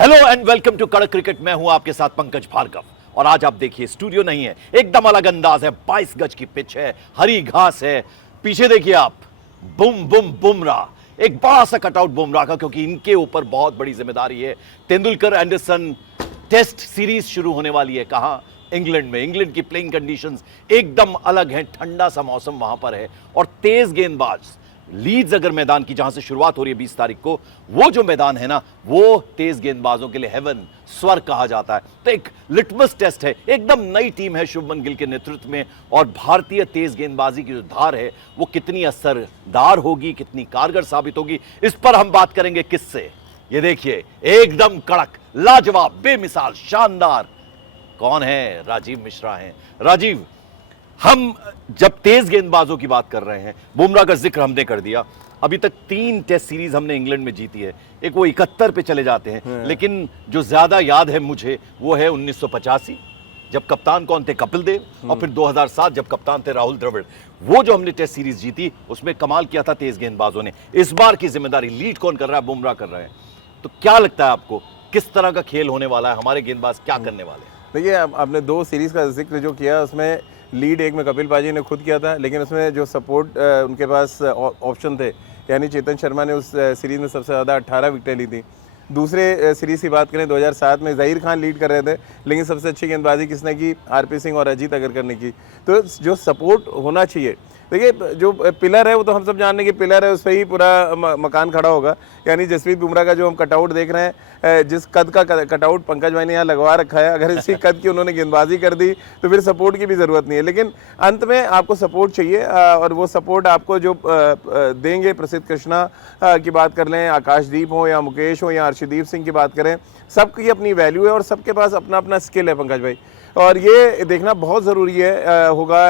Hello and welcome to कड़क cricket. मैं हूं आपके साथ पंकज भार्गव और आज आप देखिए स्टूडियो नहीं है, एकदम अलग अंदाज है। 22 गज की पिच है, हरी घास है। पीछे देखिए आप, बुम बुम बुमराह, एक बड़ा सा कटआउट बुमराह का, क्योंकि इनके ऊपर बहुत बड़ी जिम्मेदारी है। तेंदुलकर एंडरसन टेस्ट सीरीज शुरू होने वाली है। कहां? इंग्लैंड में। इंग्लैंड की प्लेइंग कंडीशंस एकदम अलग हैं, ठंडा सा मौसम वहां पर है और तेज गेंदबाज। लीड्स अगर मैदान की जहां से शुरुआत हो रही है 20 तारीख को, वो जो मैदान है ना, वो तेज गेंदबाजों के लिए हेवन, स्वर्ग कहा जाता है। तो एक लिटमस टेस्ट है। एकदम नई टीम है शुभमन गिल के नेतृत्व में और भारतीय तेज गेंदबाजी की जो धार है वो कितनी असरदार होगी, कितनी कारगर साबित होगी, इस पर हम बात करेंगे। किससे? ये देखिए, एकदम कड़क, लाजवाब, बेमिसाल, शानदार। कौन है? राजीव मिश्रा हैं। राजीव, हम जब तेज गेंदबाजों की बात कर रहे हैं, बुमराह का जिक्र हमने कर दिया। अभी तक 3 टेस्ट सीरीज हमने इंग्लैंड में जीती है। एक वो 71 पे चले जाते हैं, लेकिन जो ज्यादा याद है मुझे वो है 1985, जब कप्तान कौन थे? कपिल देव। और फिर 2007 जब कप्तान थे राहुल द्रविड़। वो जो हमने टेस्ट सीरीज जीती, उसमें कमाल किया था तेज गेंदबाजों ने। इस बार की जिम्मेदारी लीड कौन कर रहा है? बुमराह कर रहे हैं। तो क्या लगता है आपको, किस तरह का खेल होने वाला है? हमारे गेंदबाज क्या करने वाले हैं? देखिए, आपने 2 सीरीज़ का जिक्र जो किया, उसमें लीड एक में कपिल पाजी ने खुद किया था, लेकिन उसमें जो सपोर्ट उनके पास ऑप्शन थे, यानी चेतन शर्मा ने उस सीरीज़ में सबसे ज़्यादा 18 विकेटें ली थी। दूसरे सीरीज़ की बात करें, 2007 में ज़हीर खान लीड कर रहे थे, लेकिन सबसे अच्छी गेंदबाजी किसने की? आरपी सिंह और अजीत अगरकर ने की। तो जो सपोर्ट होना चाहिए, देखिए जो पिलर है वो तो हम सब जानने की पिलर है, उस पर ही पूरा मकान खड़ा होगा। यानी जसप्रीत बुमराह का जो हम कटआउट देख रहे हैं, जिस कद का कटआउट पंकज भाई ने यहाँ लगवा रखा है, अगर इसी कद की उन्होंने गेंदबाजी कर दी तो फिर सपोर्ट की भी ज़रूरत नहीं है। लेकिन अंत में आपको सपोर्ट चाहिए और वो सपोर्ट आपको जो देंगे, प्रसिद्ध कृष्णा की बात कर लें, आकाशदीप हो या मुकेश हो या अर्शदीप सिंह की बात करें, सबकी अपनी वैल्यू है और सबके पास अपना अपना स्किल है पंकज भाई। और ये देखना बहुत ज़रूरी है होगा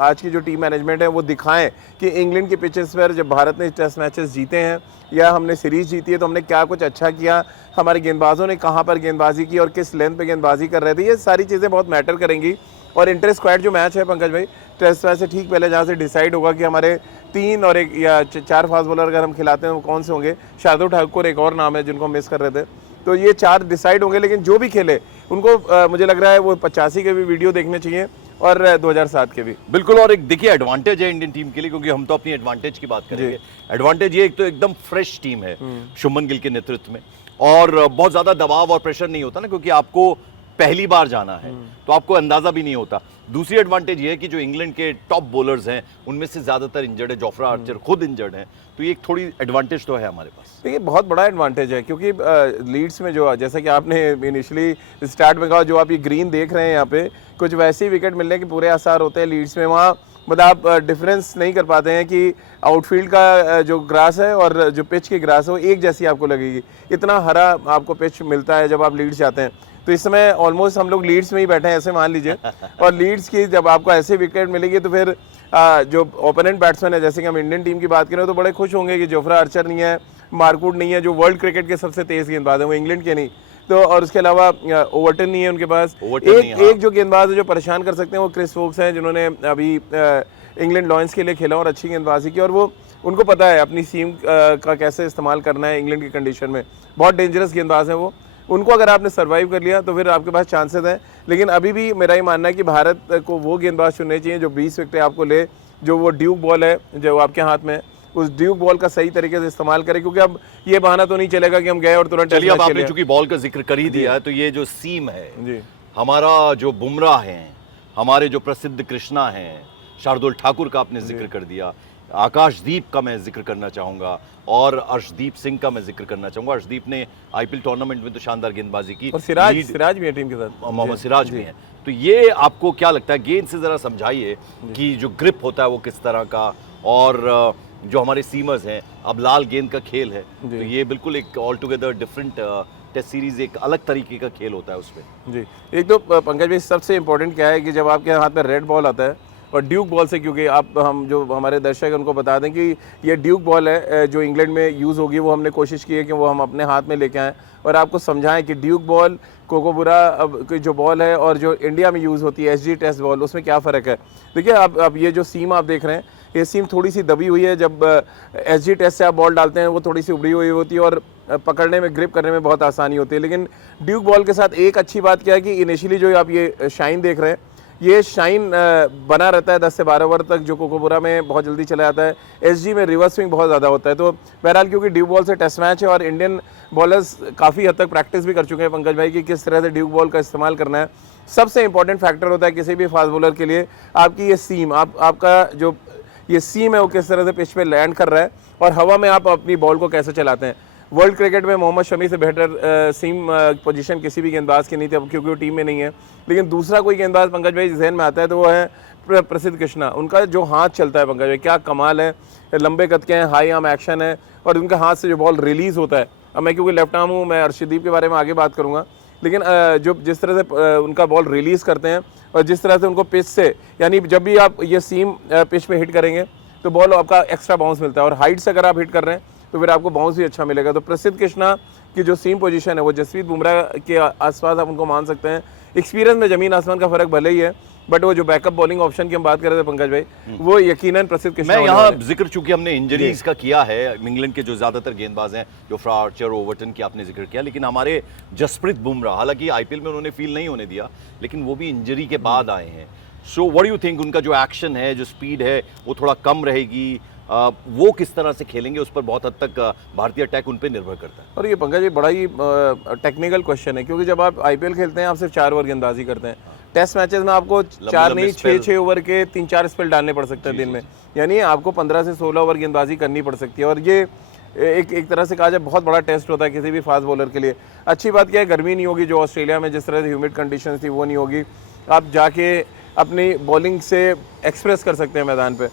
आज की जो टीम मैनेजमेंट है वो दिखाएं कि इंग्लैंड की पिचेस पर जब भारत ने टेस्ट मैचेस जीते हैं या हमने सीरीज़ जीती है तो हमने क्या कुछ अच्छा किया, हमारे गेंदबाजों ने कहां पर गेंदबाजी की और किस लेंथ पे गेंदबाजी कर रहे थे। ये सारी चीज़ें बहुत मैटर करेंगी। और इंटर स्क्वाड जो मैच है पंकज भाई, टेस्ट मैच से ठीक पहले जहाँ से डिसाइड होगा कि हमारे 3 और 1 या 4 फास्ट बॉलर अगर हम खिलाते हैं वो कौन से होंगे। शार्दुल ठाकुर एक और नाम है जिनको मिस कर रहे थे, तो ये 4 डिसाइड होंगे। लेकिन जो भी खेले उनको मुझे लग रहा है वो 85 के भी वीडियो देखने चाहिए और 2007 के भी। बिल्कुल। और एक देखिए एडवांटेज है इंडियन टीम के लिए, क्योंकि हम तो अपनी एडवांटेज की बात करेंगे। एडवांटेज ये, एक तो एकदम फ्रेश टीम है शुभमन गिल के नेतृत्व में और बहुत ज्यादा दबाव और प्रेशर नहीं होता ना, क्योंकि आपको पहली बार जाना है तो आपको अंदाजा भी नहीं होता। दूसरी एडवांटेज ये है कि जो इंग्लैंड के टॉप बॉलर्स हैं उनमें से ज्यादातर इंजर्ड है। जोफ्रा आर्चर खुद इंजर्ड हैं, तो ये एक थोड़ी एडवांटेज तो है हमारे पास। देखिए, बहुत बड़ा एडवांटेज है, क्योंकि लीड्स में जो, जैसा कि आपने इनिशियली स्टार्ट में कहा, जो आप ये ग्रीन देख रहे हैं यहाँ पे, कुछ वैसे विकेट मिलने के पूरे आसार होते हैं लीड्स में। वहाँ मतलब आप डिफरेंस नहीं कर पाते हैं कि आउटफील्ड का जो ग्रास है और जो पिच की ग्रास है वो एक जैसी आपको लगेगी। इतना हरा आपको पिच मिलता है जब आप लीड्स जाते हैं। तो इस समय ऑलमोस्ट हम लोग लीड्स में ही बैठे हैं, ऐसे मान लीजिए। और लीड्स की जब आपको ऐसे विकेट मिलेगी तो फिर जो ओपोनेंट बैट्समैन है, जैसे कि हम इंडियन टीम की बात करें, तो बड़े खुश होंगे कि जोफ्रा आर्चर नहीं है, मार्कवुड नहीं है, जो वर्ल्ड क्रिकेट के सबसे तेज गेंदबाज है, वो इंग्लैंड के नहीं। तो और उसके अलावा ओवर्टन नहीं है उनके पास। एक जो गेंदबाज है जो परेशान कर सकते हैं वो क्रिस वोक्स हैं, जिन्होंने अभी इंग्लैंड लॉयंस के लिए खेला और अच्छी गेंदबाजी की, और वो उनको पता है अपनी सीम का कैसे इस्तेमाल करना है इंग्लैंड की कंडीशन में। बहुत डेंजरस गेंदबाज हैं वो। उनको अगर आपने सर्वाइव कर लिया तो फिर आपके पास चांसेस हैं। लेकिन अभी भी मेरा ही मानना है कि भारत को वो गेंदबाज चुनने चाहिए जो 20 विकेटें आपको ले, जो वो ड्यूक बॉल है जो आपके हाथ में है, उस ड्यूक बॉल का सही तरीके से इस्तेमाल करें। क्योंकि अब ये बहाना तो नहीं चलेगा कि हम गए और तुरंत। चलिए, अब आपने चूंकि बॉल का जिक्र कर ही दिया है, तो ये जो सीम है जी, हमारा जो बुमराह है, हमारे जो प्रसिद्ध कृष्णा हैं, शार्दुल ठाकुर का आपने जिक्र कर दिया, आकाशदीप का मैं जिक्र करना चाहूंगा और अर्शदीप सिंह का मैं जिक्र करना चाहूंगा। अर्शदीप ने आईपीएल टूर्नामेंट में तो शानदार गेंदबाजी की और सिराज भी है टीम के साथ, मोहम्मद सिराज भी हैं। तो ये आपको क्या लगता है, गेंद से जरा समझाइए कि जो ग्रिप होता है वो किस तरह का, और जो हमारे सीमर्स हैं, अब लाल गेंद का खेल है, तो ये बिल्कुल एक all together different test series, एक अलग तरीके का खेल होता है उसमें जी। एक तो पंकज भाई सबसे इंपॉर्टेंट क्या है कि जब आपके हाथ में रेड बॉल आता है और ड्यूक बॉल से, क्योंकि आप हम जो हमारे दर्शक हैं उनको बता दें कि ये ड्यूक बॉल है जो इंग्लैंड में यूज़ होगी, वो हमने कोशिश की है कि वो हम अपने हाथ में लेके आएँ और आपको समझाएं कि ड्यूक बॉल, कोकोबुरा की जो बॉल है और जो इंडिया में यूज़ होती है एसजी टेस्ट बॉल, उसमें क्या फ़र्क है। देखिए, आप ये जो सीम आप देख रहे हैं, ये सीम थोड़ी सी दबी हुई है। जब एसजी टेस्ट से आप बॉल डालते हैं वो थोड़ी सी उभरी हुई होती है और पकड़ने में, ग्रिप करने में बहुत आसानी होती है। लेकिन ड्यूक बॉल के साथ एक अच्छी बात क्या है कि इनिशियली जो आप ये शाइन देख रहे हैं, ये शाइन बना रहता है 10 से 12 ओवर तक, जो कोकोपुरा में बहुत जल्दी चला जाता है। एसजी में रिवर्स स्विंग बहुत ज़्यादा होता है। तो बहरहाल क्योंकि ड्यूक बॉल से टेस्ट मैच है और इंडियन बॉलर्स काफ़ी हद तक प्रैक्टिस भी कर चुके हैं पंकज भाई कि किस तरह से ड्यूक बॉल का इस्तेमाल करना है। सबसे इंपॉर्टेंट फैक्टर होता है किसी भी फास्ट बॉलर के लिए आपकी ये सीम, आपका जो ये सीम है वो किस तरह से पिच पे लैंड कर रहा है और हवा में आप अपनी बॉल को कैसे चलाते हैं। वर्ल्ड क्रिकेट में मोहम्मद शमी से बेहतर सीम पोजीशन किसी भी गेंदबाज की नहीं थी, अब क्योंकि वो टीम में नहीं है। लेकिन दूसरा कोई गेंदबाज पंकज भाई जहन में आता है तो वो है प्रसिद्ध कृष्णा। उनका जो हाथ चलता है पंकज भाई, क्या कमाल है, लंबे कद के हैं, हाई आर्म एक्शन है और उनके हाथ से जो बॉल रिलीज़ होता है। अब मैं क्योंकि लेफ्ट आर्म हूँ, मैं अर्शदीप के बारे में आगे बात करूँगा, लेकिन जो जिस तरह से उनका बॉल रिलीज़ करते हैं और जिस तरह से उनको पिच से, यानी जब भी आप ये सीम पिच पे हिट करेंगे तो बॉल आपका एक्स्ट्रा बाउंस मिलता है और हाइट से अगर आप हिट कर रहे हैं तो फिर आपको बाउंस भी अच्छा मिलेगा। तो प्रसिद्ध कृष्णा की जो सीम पोजीशन है वो जसप्रीत बुमराह के आसपास आप उनको मान सकते हैं। एक्सपीरियंस में ज़मीन आसमान का फ़र्क भले ही है, बट वो जो बैकअप बॉलिंग ऑप्शन की हम बात कर रहे थे पंकज भाई, वो यकीनन प्रसिद्ध कृष्णा। मैं यहाँ जिक्र चूंकि हमने इंजरीज का किया है, इंग्लैंड के जो ज्यादातर गेंदबाज हैं, जो आर्चर, ओवर्टन की आपने जिक्र किया, लेकिन हमारे जसप्रीत बुमराह, हालांकि आईपीएल में उन्होंने फील नहीं होने दिया, लेकिन वो भी इंजरी के बाद आए हैं। So what do you think, उनका जो एक्शन है, जो स्पीड है, वो थोड़ा कम रहेगी, वो किस तरह से खेलेंगे, उस पर बहुत हद तक भारतीय अटैक उन पर निर्भर करता है। और ये पंकज जी बड़ा ही टेक्निकल क्वेश्चन है, क्योंकि जब आप आईपीएल खेलते हैं आप सिर्फ 4 ओवर गेंदबाजी करते हैं। टेस्ट मैचेस में आपको 4 नहीं 6 ओवर के 3-4 स्पेल डालने पड़ सकते हैं दिन में, यानी आपको 15 से 16 ओवर गेंदबाजी करनी पड़ सकती है। और ये एक तरह से कहा जाए बहुत बड़ा टेस्ट होता है किसी भी फास्ट बॉलर के लिए। अच्छी बात क्या है, गर्मी नहीं होगी, जो ऑस्ट्रेलिया में जिस तरह से ह्यूमिड कंडीशंस थी वो नहीं होगी, आप जाके अपनी बॉलिंग से एक्सप्रेस कर सकते हैं मैदान पे।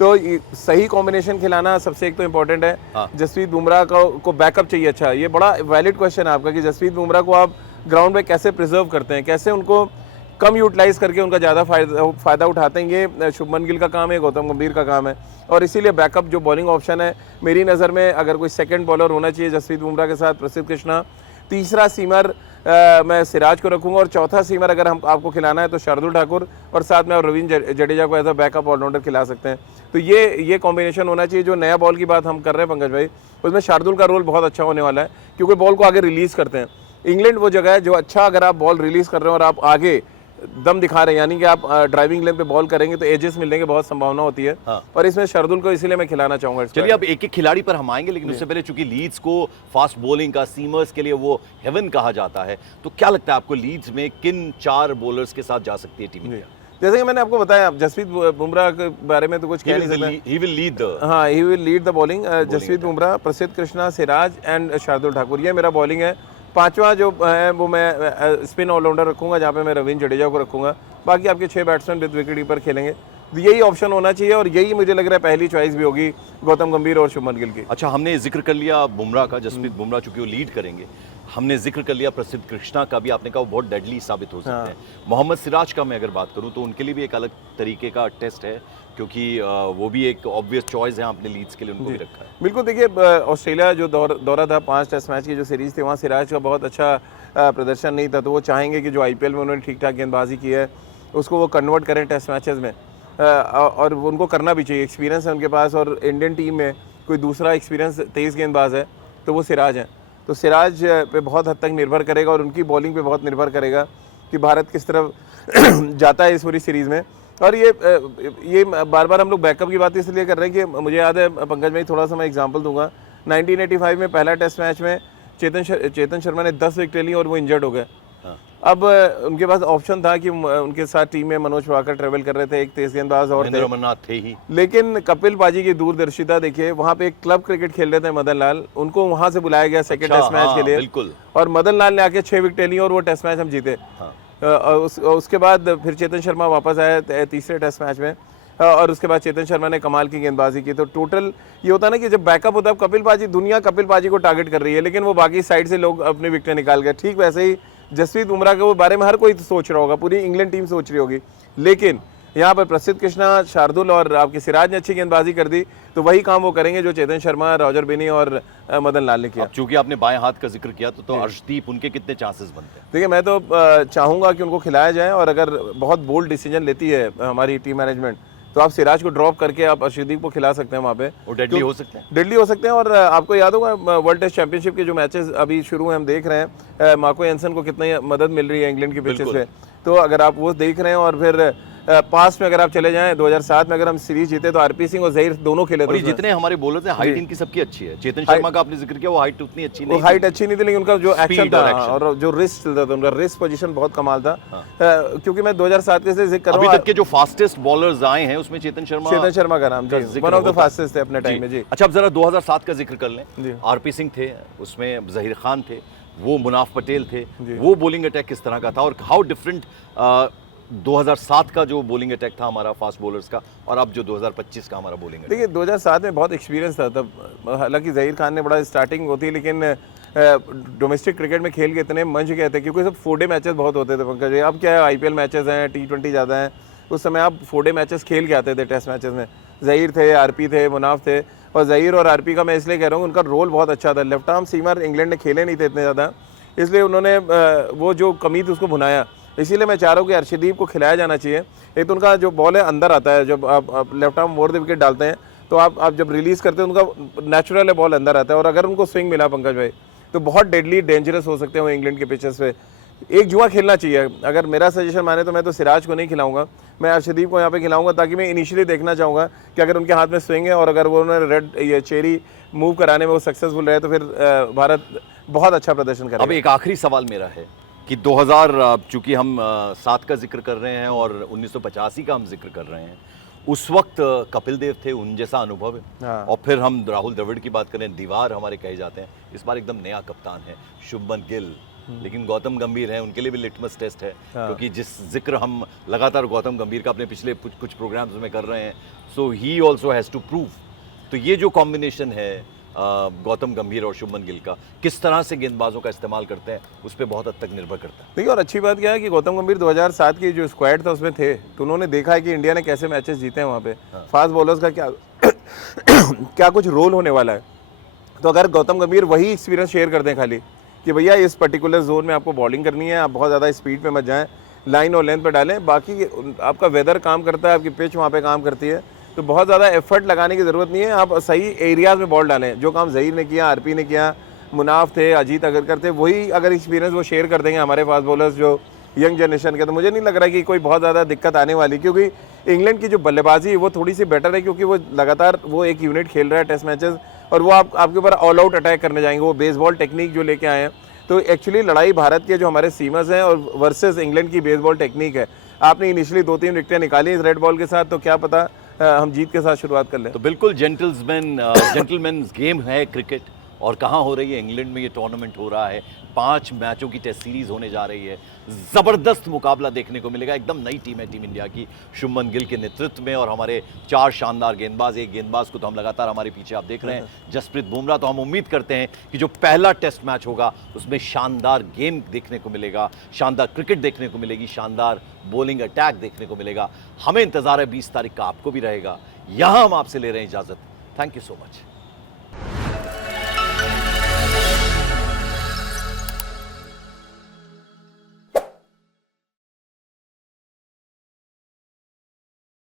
तो सही कॉम्बिनेशन खिलाना सबसे एक तो इम्पोर्टेंट है। हाँ। जसप्रीत बुमराह को बैकअप चाहिए अच्छा। ये बड़ा वैलिड क्वेश्चन है आपका कि जसप्रीत बुमराह को आप ग्राउंड पे कैसे प्रिजर्व करते हैं, कैसे उनको कम यूटिलाइज करके उनका ज़्यादा फ़ायदा उठाते हैं। ये शुभमन गिल का काम है, गौतम गंभीर का काम है, और इसीलिए बैकअप जो बॉलिंग ऑप्शन है मेरी नज़र में अगर कोई सेकंड बॉलर होना चाहिए जसप्रीत बुमराह के साथ प्रसिद्ध कृष्णा, तीसरा सीमर मैं सिराज को रखूंगा, और चौथा सीमर अगर हम आपको खिलाना है तो शार्दुल ठाकुर, और साथ में आप रविंद्र जडेजा को एज अ बैकअप ऑलराउंडर खिला सकते हैं। तो ये कॉम्बिनेशन होना चाहिए। जो नया बॉल की बात हम कर रहे हैं पंकज भाई, उसमें शार्दुल का रोल बहुत अच्छा होने वाला है, क्योंकि बॉल को आगे रिलीज़ करते हैं। इंग्लैंड वो जगह है जो अच्छा, अगर आप बॉल रिलीज़ कर रहे हो और आप आगे दम दिखा रहे हैं, यानी कि आप ड्राइविंग लेन पे बॉल करेंगे तो एजेस मिलने की बहुत संभावना होती है। हाँ। और इसमें शार्दुल को इसीलिए मैं खिलाना चाहूंगा। चलिए अब एक एक खिलाड़ी पर हम आएंगे, लेकिन उससे पहले चूंकि लीड्स को फास्ट बॉलिंग का, सीमर्स के लिए वो हेवन कहा जाता है, तो क्या लगता है आपको लीड्स में किन 4 बॉलर्स के साथ जा सकती है टीम इंडिया? जैसे कि मैंने आपको बताया, जसप्रीत बुमराह के बारे में तो कुछ कह नहीं सकता। ही विल लीड द, हाँ, he will lead the bowling. Jasprit Bumrah, Prasidh Krishna, Siraj and Shardul Thakur, ये मेरा बॉलिंग है। पांचवा जो है वो मैं स्पिन ऑलराउंडर रखूंगा, जहाँ पे मैं रविंद्र जडेजा को रखूंगा। बाकी आपके 6 बैट्समैन विद विकेट कीपर खेलेंगे। तो यही ऑप्शन होना चाहिए, और यही मुझे लग रहा है पहली चॉइस भी होगी गौतम गंभीर और शुभमन गिल की। अच्छा, हमने जिक्र कर लिया बुमराह का, जसप्रीत बुमराह चूंकि वो लीड करेंगे। हमने जिक्र कर लिया प्रसिद्ध कृष्णा का भी, आपने कहा वो बहुत डेडली साबित हो सकते हैं। मोहम्मद सिराज का मैं अगर बात करूं तो उनके लिए भी एक अलग तरीके का टेस्ट है, क्योंकि वो भी एक ऑब्वियस चॉइस है, आपने लीड्स के लिए उनको भी रखा है। बिल्कुल, देखिए ऑस्ट्रेलिया जो दौरा था, 5 टेस्ट मैच की जो सीरीज़ थी, वहाँ सिराज का बहुत अच्छा प्रदर्शन नहीं था। तो वो चाहेंगे कि जो आईपीएल में उन्होंने ठीक ठाक गेंदबाजी की है उसको वो कन्वर्ट करें टेस्ट मैचेस में, और उनको करना भी चाहिए। एक्सपीरियंस है उनके पास, और इंडियन टीम में कोई दूसरा एक्सपीरियंस 23 गेंदबाज है तो वो सिराज हैं। तो सिराज पे बहुत हद तक निर्भर करेगा, और उनकी बॉलिंग पे बहुत निर्भर करेगा कि भारत किस तरफ जाता है इस पूरी सीरीज़ में। और ये बार बार हम लोग बैकअप की बात इसलिए कर रहे हैं कि मुझे याद है पंकज भाई, थोड़ा सा मैं एग्जांपल दूंगा। 1985 में पहला टेस्ट मैच में चेतन शर्मा ने 10 विकेट ली और वो इंजर्ड हो गए। हाँ। अब उनके पास ऑप्शन था कि उनके साथ टीम में मनोज वाकर ट्रेवल कर रहे थे, एक तेज गेंदबाज और थे, अमरनाथ थे ही। लेकिन कपिल पाजी की दूरदर्शिता देखिए, वहाँ पे एक क्लब क्रिकेट खेल रहे थे मदन लाल, उनको वहाँ से बुलाया गया सेकंड टेस्ट मैच के लिए। बिल्कुल। और मदन लाल ने आके 6 विकेट ली और वो टेस्ट मैच हम जीते। उसके बाद फिर चेतन शर्मा वापस आया तीसरे टेस्ट मैच में, और उसके बाद चेतन शर्मा ने कमाल की गेंदबाजी की। तो टोटल ये होता है ना कि जब बैकअप होता है, कपिल पाजी, दुनिया कपिल पाजी को टारगेट कर रही है, लेकिन वो बाकी साइड से लोग अपनी विकेट निकाल गए। ठीक वैसे ही जसप्रीत बुमराह के बारे में हर कोई सोच रहा होगा, पूरी इंग्लैंड टीम सोच रही होगी, लेकिन यहाँ पर प्रसिद्ध कृष्णा, शार्दुल और आपके सिराज ने अच्छी गेंदबाजी कर दी, तो वही काम वो करेंगे जो चेतन शर्मा, रॉजर बिनी और मदन लाल ने किया। चूंकि आपने बाएं हाथ का जिक्र किया, तो अर्शदीप, उनके कितने चांसेस बनते हैं? देखिए, मैं तो चाहूँगा कि उनको खिलाया जाए, और अगर बहुत बोल्ड डिसीजन लेती है हमारी टीम मैनेजमेंट तो आप सिराज को ड्रॉप करके आप अर्शदीप को खिला सकते हैं वहाँ पे। वो डेडली हो सकते हैं। डेडली हो सकते हैं। और आपको याद होगा वर्ल्ड टेस्ट चैंपियनशिप के जो मैचेस अभी शुरू हैं, हम देख रहे हैं मार्को एंसन को कितनी मदद मिल रही है इंग्लैंड की पिचेस पे। तो अगर आप वो देख रहे हैं और फिर पास में अगर आप चले जाएं 2007 में अगर हम सीरीज जीते तो आरपी सिंह और जहीर दोनों खेले थे। जितने हमारे बॉलर्स हैं हाइट इनकी सबकी अच्छी है। चेतन शर्मा का आपने जिक्र किया, वो हाइट उतनी अच्छी नहीं, वो हाइट अच्छी नहीं थी, लेकिन उनका जो एक्शन था और और जो रिस्ट चलता था, उनका रिस्ट पोजीशन बहुत कमाल था। क्योंकि मैं 2007 के से जिक्र कर रहा हूं, अभी तक के जो फास्टेस्ट बॉलर्स आए हैं उसमें चेतन शर्मा का नाम जी, वन ऑफ द फास्टेस्ट थे अपने टाइम में जी। अच्छा, अब जरा 2007 का जिक्र कर लें। आरपी सिंह थे उसमें, जहीर खान थे, वो मुनाफ पटेल थे, वो बॉलिंग अटैक किस तरह का था और हाउ डिफरेंट 2007 का जो बॉलिंग अटैक था हमारा फास्ट बॉलर्स का और अब जो 2025 का हमारा बॉलिंग अटैक। देखिए 2007 में बहुत एक्सपीरियंस था तब, हालांकि जहीर खान ने बड़ा स्टार्टिंग होती, लेकिन डोमेस्टिक क्रिकेट में खेल के इतने मंच गए थे क्योंकि सब 4 डे मैचेस बहुत होते थे पंकज। अब क्या है, आईपीएल मैचेस हैं, T20 ज़्यादा हैं, उस समय आप 4 डे मैचेस खेल के आते थे टेस्ट मैचेस में। जहीर थे, आरपी थे, मुनाफ थे। और जहीर और आरपी का मैं इसलिए कह रहा हूँ उनका रोल बहुत अच्छा था। लेफ्ट आर्म सीमर इंग्लैंड ने खेले नहीं थे इतने ज़्यादा, इसलिए उन्होंने वो जो कमी थी उसको भुनाया। इसीलिए मैं चाह रहा हूँ कि अर्शदीप को खिलाया जाना चाहिए। एक तो उनका जो बॉल है अंदर आता है, जब आप left arm over the wicket डालते हैं तो आप जब रिलीज़ करते हैं उनका नेचुरल है बॉल अंदर आता है। और अगर उनको स्विंग मिला पंकज भाई तो बहुत डेडली डेंजरस हो सकते हैं वो इंग्लैंड के पिचेस पे। एक जुआ खेलना चाहिए। अगर मेरा सजेशन माने तो मैं तो सिराज को नहीं खिलाऊंगा, मैं अर्शदीप को यहाँ पे खिलाऊंगा, ताकि मैं इनिशियली देखना चाहूँगा कि अगर उनके हाथ में स्विंग है और अगर वो उन्होंने रेड ये चेरी मूव कराने में वो सक्सेसफुल रहे तो फिर भारत बहुत अच्छा प्रदर्शन करेगा। अब एक आखिरी सवाल मेरा है कि 2000, चूंकि हम 7 का जिक्र कर रहे हैं और 1985 का हम जिक्र कर रहे हैं, उस वक्त कपिल देव थे, उन जैसा अनुभव है। हाँ। और फिर हम राहुल द्रविड़ की बात करें, दीवार हमारे कहे जाते हैं। इस बार एकदम नया कप्तान है शुभमन गिल, लेकिन गौतम गंभीर है, उनके लिए भी लिटमस टेस्ट है। क्योंकि जिस जिक्र हम लगातार गौतम गंभीर का अपने पिछले कुछ प्रोग्राम्स में कर रहे हैं, so he also has to prove. तो ये जो कॉम्बिनेशन है गौतम गंभीर और शुभमन गिल का, किस तरह से गेंदबाजों का इस्तेमाल करते हैं उस पर बहुत हद तक निर्भर करता है। देखिए, और अच्छी बात क्या है कि गौतम गंभीर 2007 की जो स्क्वाड था उसमें थे, तो उन्होंने देखा है कि इंडिया ने कैसे मैचेस जीते हैं वहाँ पे। फास्ट बॉलर्स का क्या क्या कुछ रोल होने वाला है। तो अगर गौतम गंभीर वही एक्सपीरियंस शेयर कर दें खाली कि भैया इस पर्टिकुलर जोन में आपको बॉलिंग करनी है, आप बहुत ज़्यादा स्पीड पे मत जाएं, लाइन और लेंथ पे डालें, बाकी आपका वेदर काम करता है, आपकी पिच वहाँ पे काम करती है, तो बहुत ज़्यादा एफर्ट लगाने की ज़रूरत नहीं है। आप सही एरियाज़ में बॉल डालें, जो काम जहीर ने किया, आरपी ने किया, मुनाफ थे, अजीत अगरकर थे, वही अगर एक्सपीरियंस वो शेयर कर देंगे हमारे फास्ट बॉलर्स जो यंग जनरेशन के, तो मुझे नहीं लग रहा कि कोई बहुत ज़्यादा दिक्कत आने वाली। क्योंकि इंग्लैंड की जो बल्लेबाजी है वो थोड़ी सी बेटर है, क्योंकि वो लगातार वो एक यूनिट खेल रहा है टेस्ट मैचेस, और वो आपके ऊपर ऑल आउट अटैक करने जाएंगे। वो बेसबॉल टेक्निक जो लेके आए हैं, तो एक्चुअली लड़ाई भारत के जो हमारे सीमर्स हैं और वर्सेस इंग्लैंड की बेसबॉल टेक्निक है। आपने इनिशियली 2-3 विकेटें निकाली इस रेड बॉल के साथ, तो क्या पता हम जीत के साथ शुरुआत कर लें। तो बिल्कुल जेंटलमैन गेम है क्रिकेट, और कहाँ हो रही है, इंग्लैंड में ये टूर्नामेंट हो रहा है। 5 मैचों की टेस्ट सीरीज होने जा रही है, ज़बरदस्त मुकाबला देखने को मिलेगा। एकदम नई टीम है टीम इंडिया की, शुभमन गिल के नेतृत्व में, और हमारे 4 शानदार गेंदबाज। एक गेंदबाज को तो हम लगातार हमारे पीछे आप देख रहे हैं, जसप्रीत बुमराह। तो हम उम्मीद करते हैं कि जो पहला टेस्ट मैच होगा उसमें शानदार गेम देखने को मिलेगा, शानदार क्रिकेट देखने को मिलेगी, शानदार बॉलिंग अटैक देखने को मिलेगा। हमें इंतजार है 20 तारीख का, आपको भी रहेगा। यहाँ हम आपसे ले रहे हैं इजाज़त। Thank you so much.